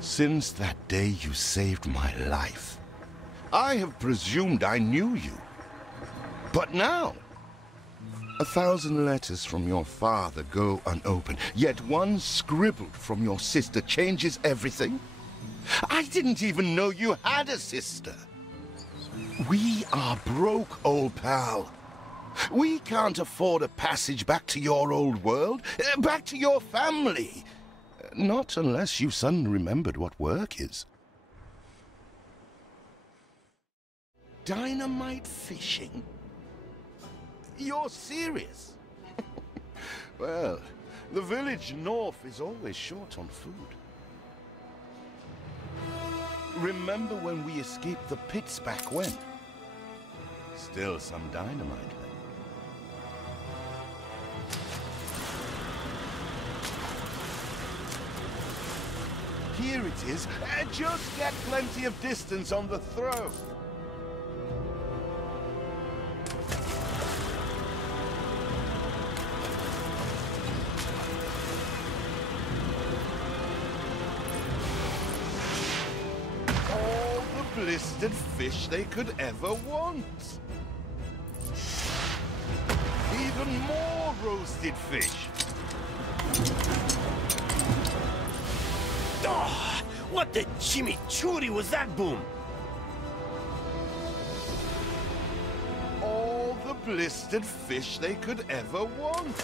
Since that day you saved my life, I have presumed I knew you. But now, 1,000 letters from your father go unopened, yet one scribbled from your sister changes everything? I didn't even know you had a sister. We are broke, old pal. We can't afford a passage back to your old world, back to your family. Not unless you suddenly remembered what work is. Dynamite fishing? You're serious? Well, the village north is always short on food. Remember when we escaped the pits back when? Still some dynamite left. Here it is. Just get plenty of distance on the throw. All the blistered fish they could ever want. Even more roasted fish. Oh, what the chimichurri was that, Boom? All the blistered fish they could ever want.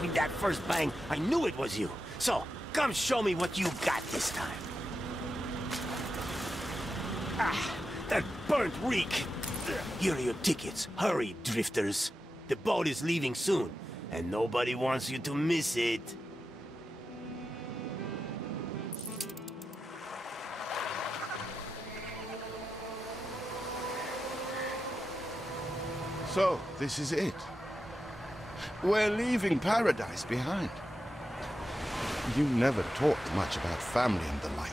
With that first bang, I knew it was you. So, come show me what you got this time. Ah, that burnt reek. Here are your tickets. Hurry, drifters. The boat is leaving soon, and nobody wants you to miss it. So, this is it. We're leaving paradise behind. You never talked much about family and the like.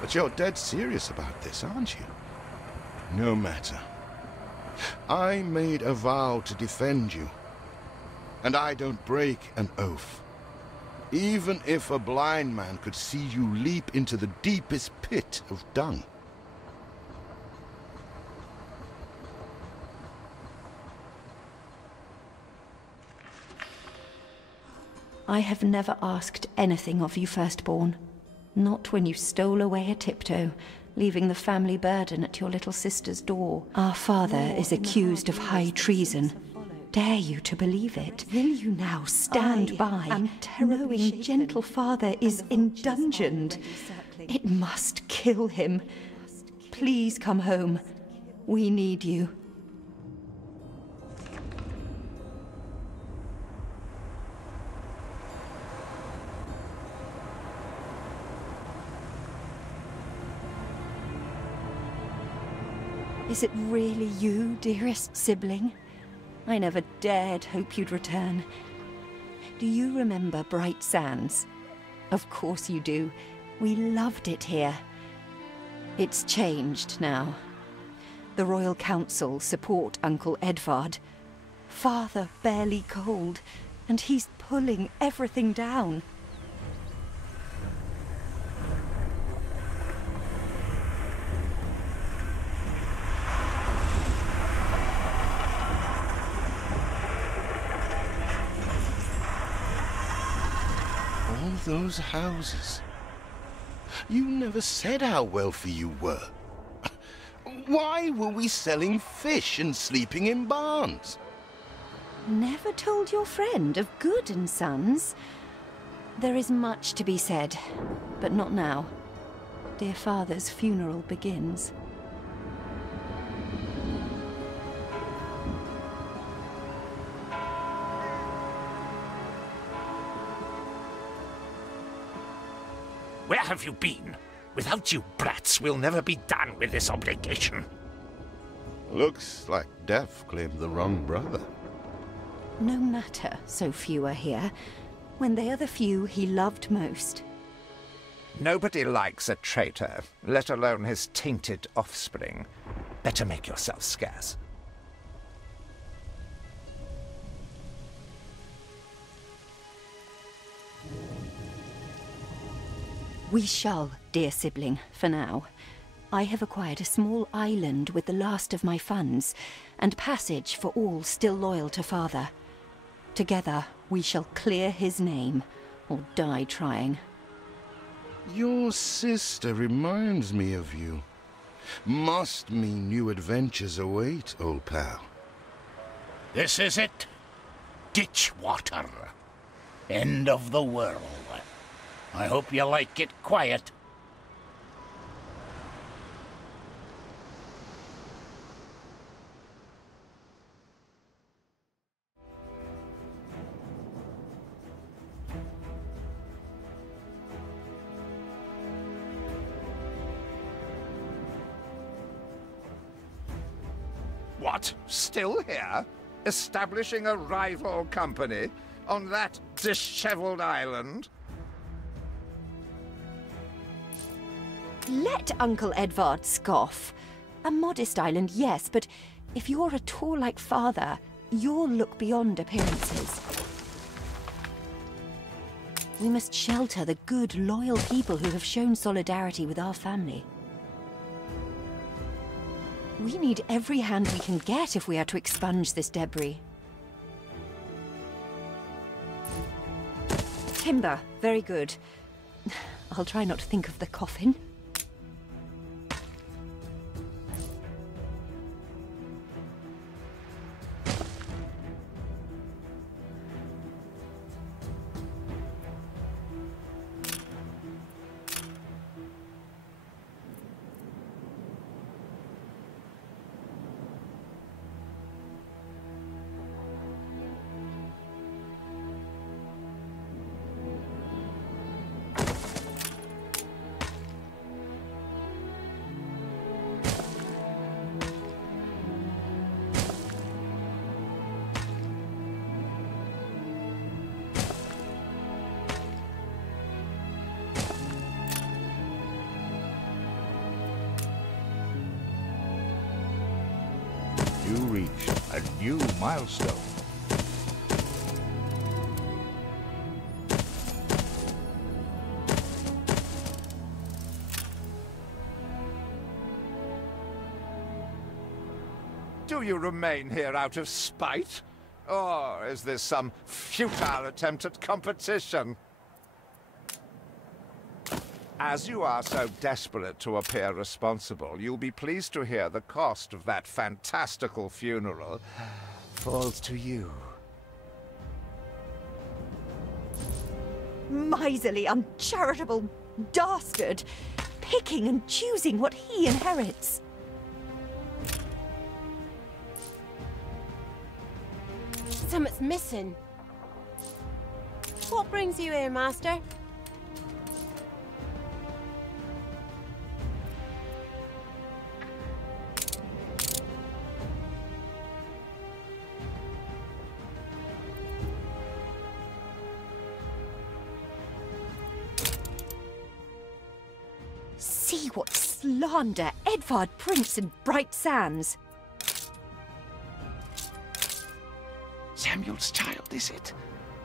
But you're dead serious about this, aren't you? No matter. I made a vow to defend you. And I don't break an oath. Even if a blind man could see you leap into the deepest pit of dung. I have never asked anything of you, firstborn. Not when you stole away a tiptoe, leaving the family burden at your little sister's door. Our father is accused of high treason. Dare you to believe it? Will you now stand by, knowing gentle father is indungeoned? It must kill him. Please come home. We need you. Is it really you, dearest sibling? I never dared hope you'd return. Do you remember Bright Sands? Of course you do. We loved it here. It's changed now. The Royal Council support Uncle Edvard. Father barely cold, and he's pulling everything down. Those houses. You never said how wealthy you were. Why were we selling fish and sleeping in barns? Never told your friend of Good and Sons? There is much to be said, but not now. Dear father's funeral begins. Where have you been? Without you brats, we'll never be done with this obligation. Looks like Death claimed the wrong brother. No matter, so few are here, when they are the few he loved most. Nobody likes a traitor, let alone his tainted offspring. Better make yourself scarce. We shall, dear sibling, for now. I have acquired a small island with the last of my funds, and passage for all still loyal to father. Together, we shall clear his name, or die trying. Your sister reminds me of you. Must mean new adventures await, old pal. This is it. Ditch water. End of the world. I hope you like it quiet. What? Still here? Establishing a rival company on that disheveled island? Let Uncle Edvard scoff. A modest island, yes, but if you're at all like father, you'll look beyond appearances. We must shelter the good, loyal people who have shown solidarity with our family. We need every hand we can get if we are to expunge this debris. Timber, very good. I'll try not to think of the coffin. You reached a new milestone. Do you remain here out of spite? Or is this some futile attempt at competition? As you are so desperate to appear responsible, you'll be pleased to hear the cost of that fantastical funeral falls to you. Miserly, uncharitable dastard! Picking and choosing what he inherits. Something's missing. What brings you here, Master? See what slander Edvard prints in bright sands. Samuel's child, is it?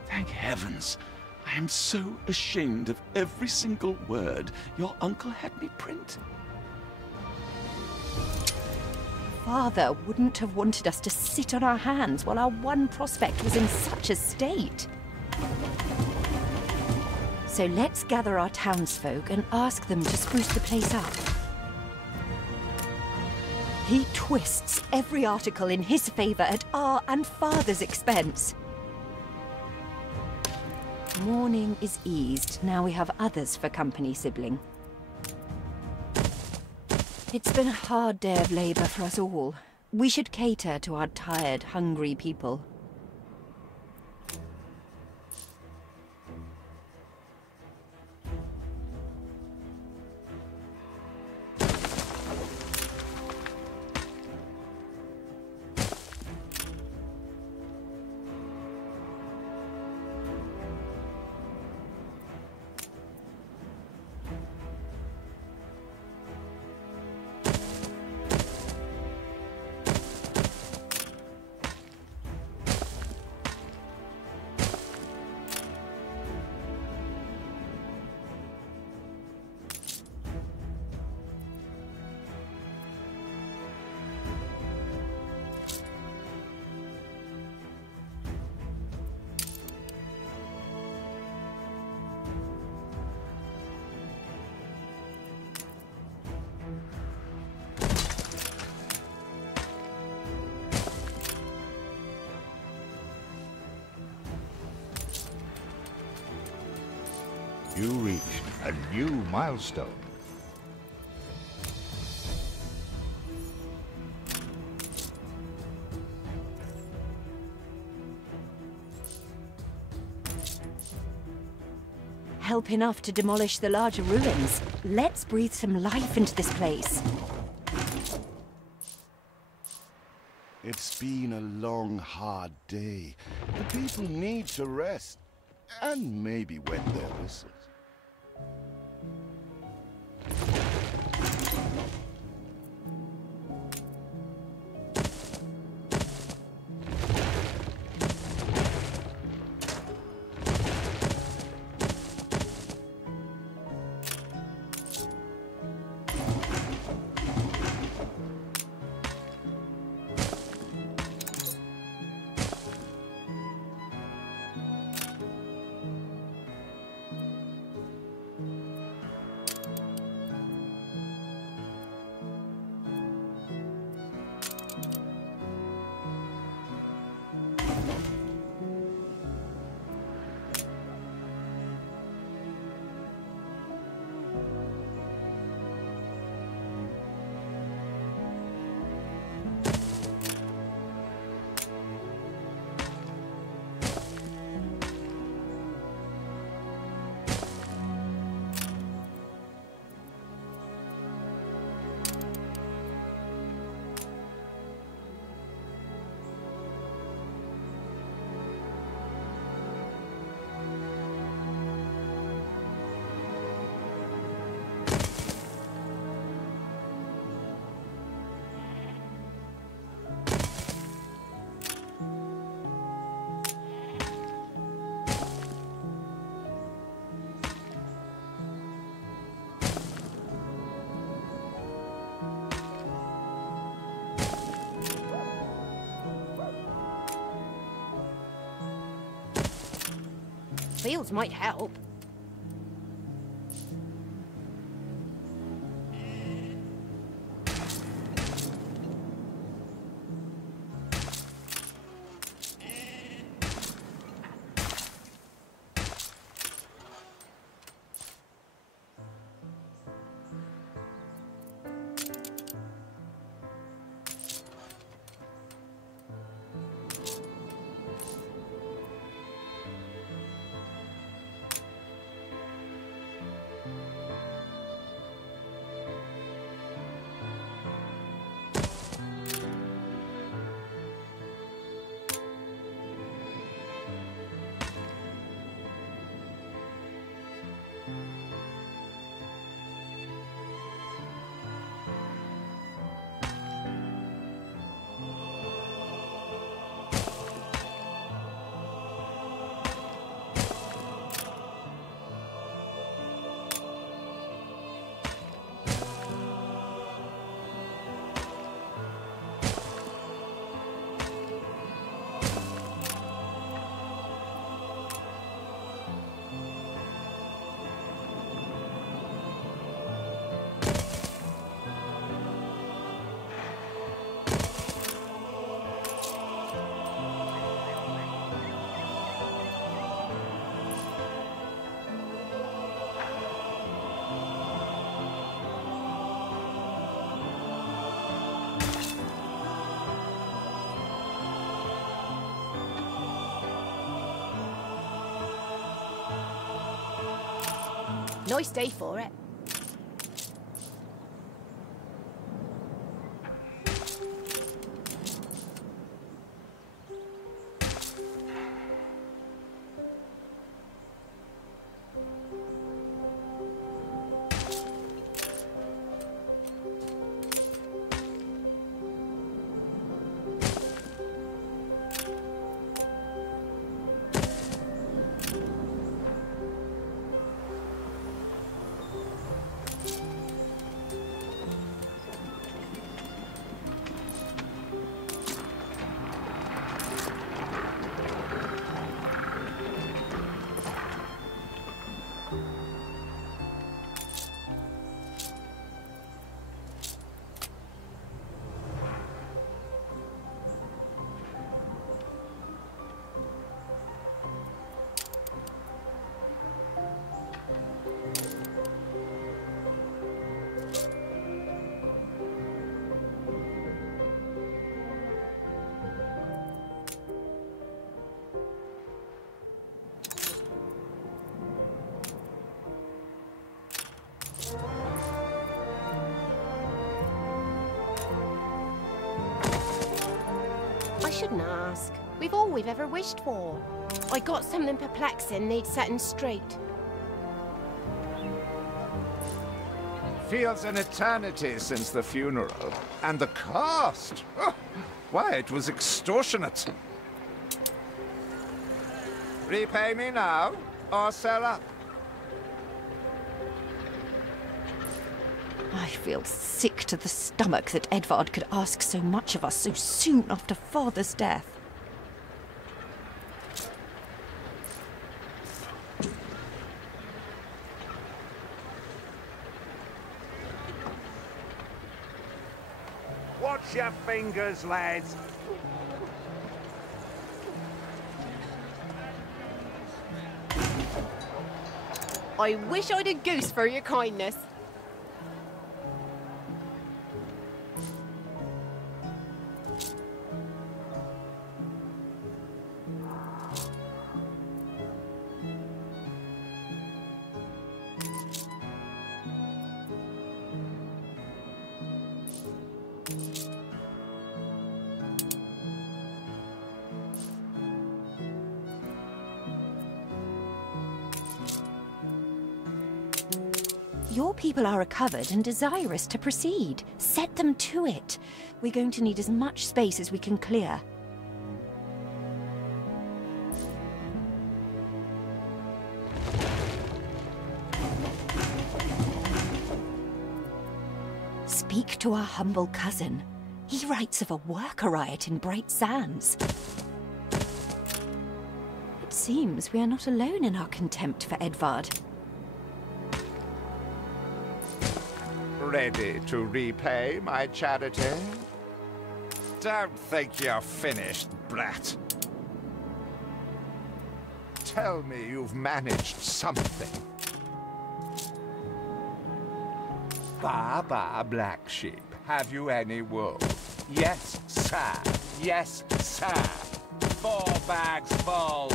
Thank heavens. I am so ashamed of every single word your uncle had me print. Father wouldn't have wanted us to sit on our hands while our one prospect was in such a state. So let's gather our townsfolk and ask them to spruce the place up. He twists every article in his favor at our and Father's expense. Mourning is eased. Now we have others for company, sibling. It's been a hard day of labor for us all. We should cater to our tired, hungry people. You reached a new milestone. Help enough to demolish the larger ruins. Let's breathe some life into this place. It's been a long, hard day. The people need to rest. And maybe wet their whistles. Fields might help. Nice day for it. I shouldn't ask. We've all we've ever wished for. I got something perplexing needs setting straight. Feels an eternity since the funeral. And the cost! Oh, why, it was extortionate. Repay me now, or sell up. I feel sick to the stomach that Edvard could ask so much of us so soon after Father's death. Watch your fingers, lads. I wish I'd a goose for your kindness. Your people are recovered and desirous to proceed. Set them to it. We're going to need as much space as we can clear. Speak to our humble cousin. He writes of a worker riot in Bright Sands. It seems we are not alone in our contempt for Edvard. Ready to repay my charity? Don't think you're finished, brat. Tell me you've managed something. Ba, black sheep, have you any wool? Yes, sir. Yes, sir. 4 bags full.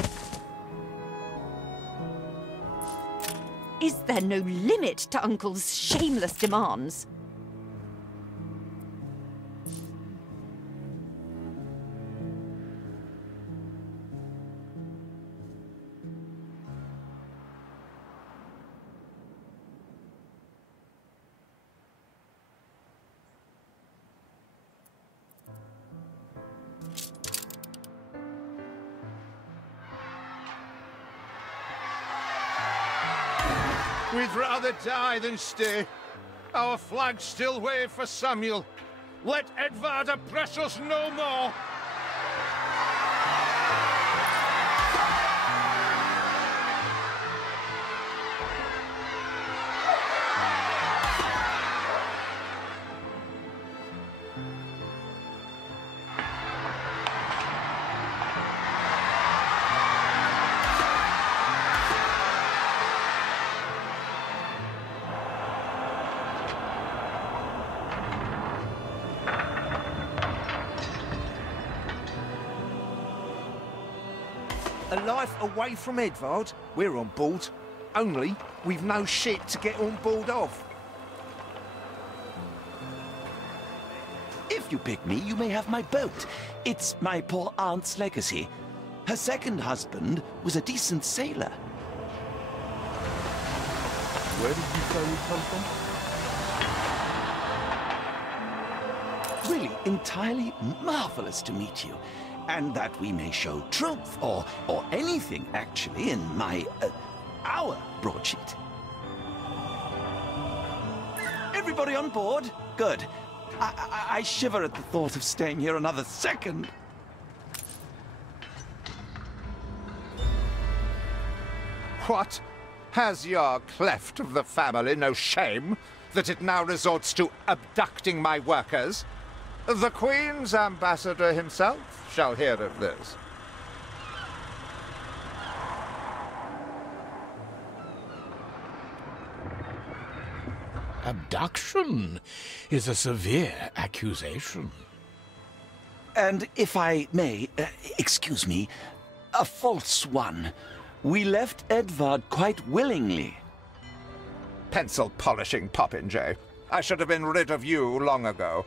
Is there no limit to Uncle's shameless demands? We'd rather die than stay. Our flags still wave for Samuel. Let Edvard oppress us no more. A life away from Edvard? We're on board. Only, we've no ship to get on board of. If you pick me, you may have my boat. It's my poor aunt's legacy. Her second husband was a decent sailor. Where did you say you come from? Really, entirely marvelous to meet you. And that we may show truth, or anything, actually, in my, our broadsheet. Everybody on board? Good. I shiver at the thought of staying here another second. What? Has your cleft of the family no shame that it now resorts to abducting my workers? The Queen's ambassador himself shall hear of this. Abduction is a severe accusation. And if I may, excuse me, a false one. We left Edvard quite willingly. Pencil polishing popinjay. I should have been rid of you long ago.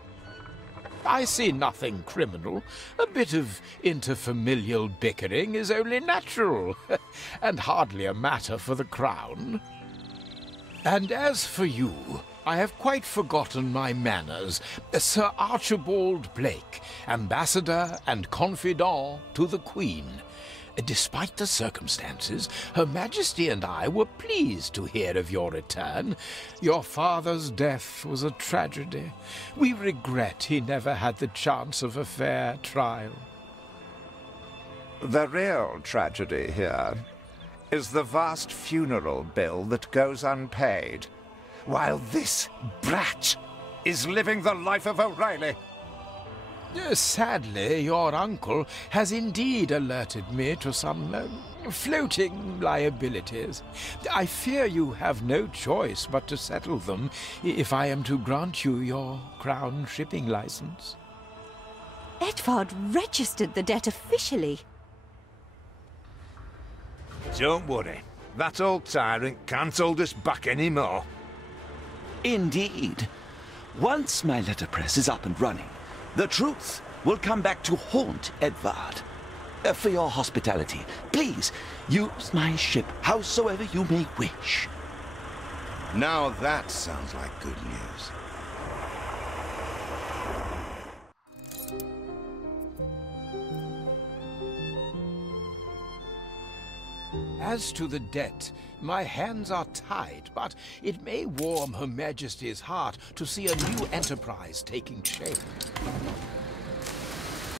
I see nothing criminal. A bit of interfamilial bickering is only natural, and hardly a matter for the crown. And as for you, I have quite forgotten my manners. Sir Archibald Blake, ambassador and confidant to the Queen. Despite the circumstances, Her Majesty and I were pleased to hear of your return. Your father's death was a tragedy. We regret he never had the chance of a fair trial. The real tragedy here is the vast funeral bill that goes unpaid, while this brat is living the life of O'Reilly. Sadly, your uncle has indeed alerted me to some floating liabilities. I fear you have no choice but to settle them if I am to grant you your crown shipping license. Edvard registered the debt officially. Don't worry, that old tyrant can't hold us back anymore. Indeed. Once my letterpress is up and running, the truth will come back to haunt Edvard. For your hospitality, please use my ship howsoever you may wish. Now that sounds like good news. As to the debt, my hands are tied, but it may warm Her Majesty's heart to see a new enterprise taking shape.